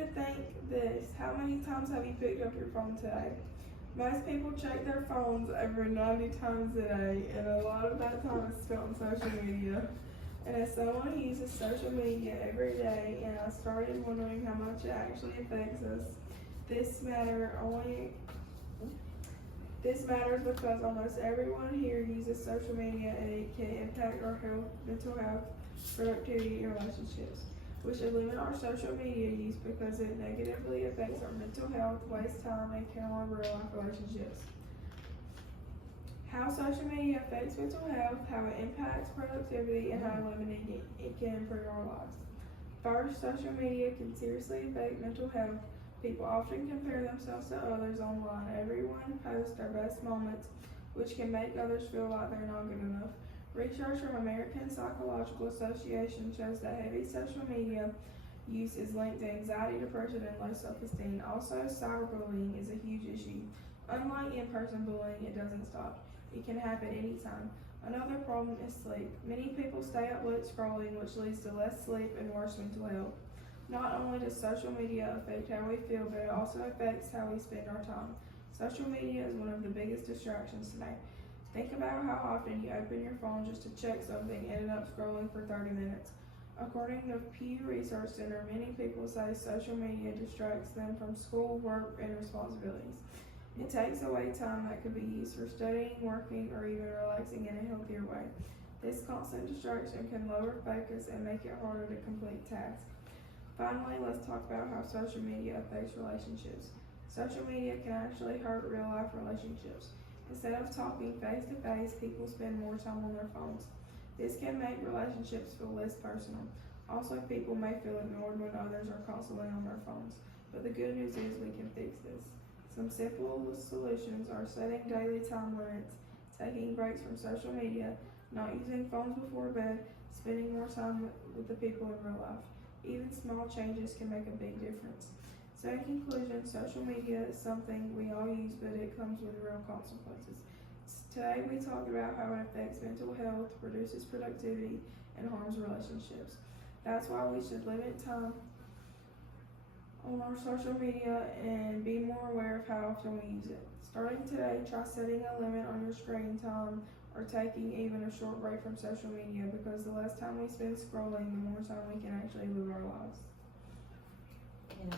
you to think this. How many times have you picked up your phone today? Most people check their phones over 90 times a day, and a lot of that time is spent on social media. And as someone who uses social media every day, and I started wondering how much it actually affects us, this matters because almost everyone here uses social media, and it can impact our health, mental health, productivity, and relationships. We should limit our social media use because it negatively affects our mental health, wastes time, and can harm real life relationships. How social media affects mental health, how it impacts productivity, and how limiting it can improve our lives. First, social media can seriously affect mental health. People often compare themselves to others online. Everyone posts their best moments, which can make others feel like they're not good enough. Research from American Psychological Association shows that heavy social media use is linked to anxiety, depression, and low self-esteem. Also, cyberbullying is a huge issue. Unlike in-person bullying, it doesn't stop. It can happen anytime. Another problem is sleep. Many people stay up late scrolling, which leads to less sleep and worse mental health. Not only does social media affect how we feel, but it also affects how we spend our time. Social media is one of the biggest distractions today. Think about how often you open your phone just to check something and end up scrolling for 30 minutes. According to Pew Research Center, many people say social media distracts them from school, work, and responsibilities. It takes away time that could be used for studying, working, or even relaxing in a healthier way. This constant distraction can lower focus and make it harder to complete tasks. Finally, let's talk about how social media affects relationships. Social media can actually hurt real-life relationships. Instead of talking face-to-face, people spend more time on their phones. This can make relationships feel less personal. Also, people may feel ignored when others are constantly on their phones. But the good news is we can fix this. Some simple solutions are setting daily time limits, taking breaks from social media, not using phones before bed, spending more time with the people in real life. Even small changes can make a big difference. So in conclusion, social media is something we all use, but it comes with real consequences. Today we talked about how it affects mental health, reduces productivity, and harms relationships. That's why we should limit time on our social media and be more aware of how often we use it. Starting today, try setting a limit on your screen time or taking even a short break from social media, because the less time we spend scrolling, the more time we can actually live our lives. And